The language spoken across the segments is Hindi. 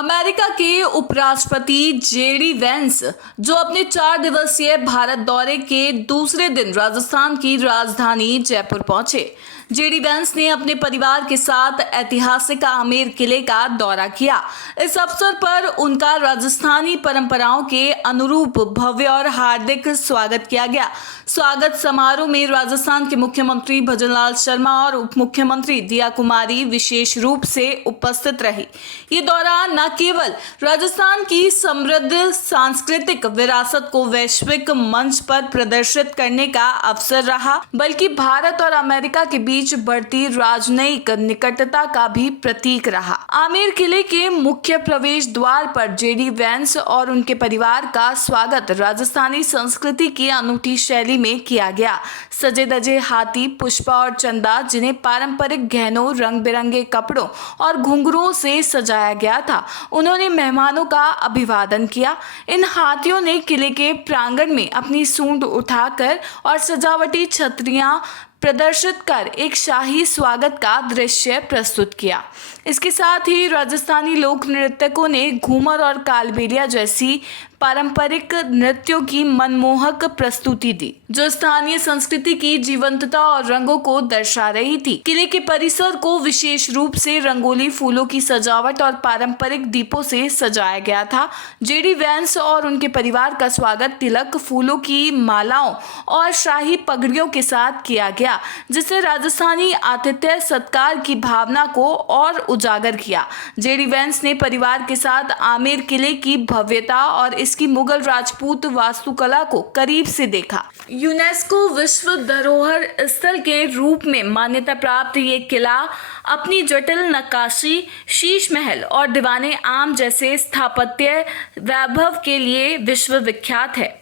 अमेरिका के उपराष्ट्रपति जेडी वेंस, जो अपने 4 दिवसीय भारत दौरे के दूसरे दिन राजस्थान की राजधानी जयपुर पहुंचे। जेडी वेंस ने अपने परिवार के साथ ऐतिहासिक आमेर किले का दौरा किया। इस अवसर पर उनका राजस्थानी परंपराओं के अनुरूप भव्य और हार्दिक स्वागत किया गया। स्वागत समारोह में राजस्थान के मुख्यमंत्री भजनलाल शर्मा और उप मुख्यमंत्री दिया कुमारी विशेष रूप से उपस्थित रही। ये दौरा न केवल राजस्थान की समृद्ध सांस्कृतिक विरासत को वैश्विक मंच पर प्रदर्शित करने का अवसर रहा, बल्कि भारत और अमेरिका के बीच बढ़ती राजनयिक निकटता का भी प्रतीक रहा। आमेर किले के मुख्य प्रवेश द्वार पर जेडी वेंस और उनके परिवार का स्वागत राजस्थानी संस्कृति की अनूठी शैली में किया गया। सजे धजे हाथी, पुष्पा और चंदा, जिन्हें पारंपरिक गहनों, रंग बिरंगे कपड़ों और घुंघरुओं से सजाया गया था, उन्होंने मेहमानों का अभिवादन किया। इन हाथियों ने किले के प्रांगण में अपनी सूंड उठाकर और सजावटी छतरियां प्रदर्शित कर एक शाही स्वागत का दृश्य प्रस्तुत किया। इसके साथ ही राजस्थानी लोक नृत्यकों ने घूमर और कालबेलिया जैसी पारंपरिक नृत्यों की मनमोहक प्रस्तुति दी, जो स्थानीय संस्कृति की जीवंतता और रंगों को दर्शा रही थी। किले के परिसर को विशेष रूप से रंगोली, फूलों की सजावट और पारंपरिक दीपों से सजाया गया था। जेडी वेंस और उनके परिवार का स्वागत तिलक, फूलों की मालाओं और शाही पगड़ियों के साथ किया गया, जिसने राजस्थानी आतिथ्य सत्कार की भावना को और उजागर किया। जेडी वेंस ने परिवार के साथ आमेर किले की भव्यता और इसकी मुगल राजपूत वास्तुकला को करीब से देखा। यूनेस्को विश्व धरोहर स्थल के रूप में मान्यता प्राप्त ये किला अपनी जटिल नक्काशी, शीश महल और दीवाने आम जैसे स्थापत्य वैभव के लिए विश्व विख्यात है।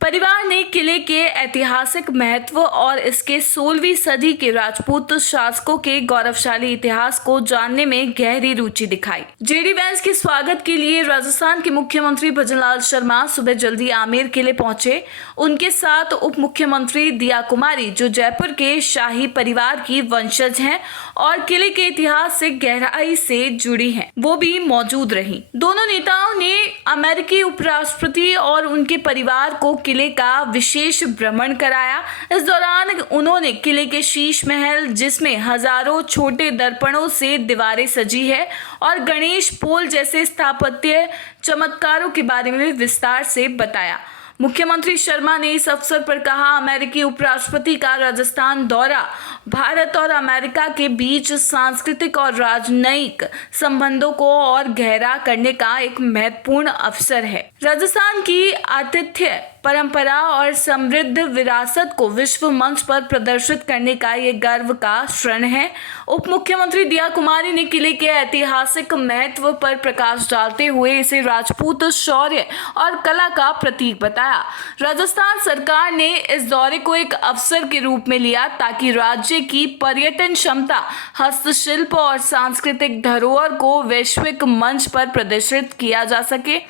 परिवार ने किले के ऐतिहासिक महत्व और इसके 16वीं सदी के राजपूत शासकों के गौरवशाली इतिहास को जानने में गहरी रुचि दिखाई। जेडी वेंस के स्वागत के लिए राजस्थान के मुख्यमंत्री भजनलाल शर्मा सुबह जल्दी आमेर किले पहुंचे। उनके साथ उप मुख्यमंत्री दिया कुमारी, जो जयपुर के शाही परिवार की वंशज हैं और किले के इतिहास से गहराई से जुड़ी हैं, वो भी मौजूद रही। दोनों नेताओं ने अमेरिकी उपराष्ट्रपति और उनके परिवार को किले का विशेष भ्रमण कराया। इस दौरान उन्होंने किले के शीश महल, जिसमें हजारों छोटे दर्पणों से दीवारें सजी है, और गणेश पोल जैसे स्थापत्य चमत्कारों के बारे में विस्तार से बताया। मुख्यमंत्री शर्मा ने इस अवसर पर कहा, अमेरिकी उपराष्ट्रपति का राजस्थान दौरा भारत और अमेरिका के बीच सांस्कृतिक और राजनयिक संबंधों को और गहरा करने का एक महत्वपूर्ण अवसर है। राजस्थान की आतिथ्य परंपरा और समृद्ध विरासत को विश्व मंच पर प्रदर्शित करने का ये गर्व का क्षण है। उप मुख्यमंत्री दिया कुमारी ने किले के ऐतिहासिक महत्व पर प्रकाश डालते हुए इसे राजपूत शौर्य और कला का प्रतीक बताया। राजस्थान सरकार ने इस दौरे को एक अवसर के रूप में लिया ताकि राज्य की पर्यटन क्षमता, हस्तशिल्प और सांस्कृतिक धरोहर को वैश्विक मंच पर प्रदर्शित किया जा सके।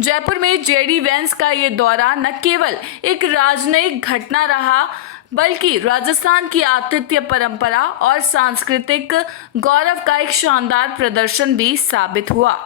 जयपुर में जेडी वेंस का ये दौरा न केवल एक राजनयिक घटना रहा, बल्कि राजस्थान की आतिथ्य परंपरा और सांस्कृतिक गौरव का एक शानदार प्रदर्शन भी साबित हुआ।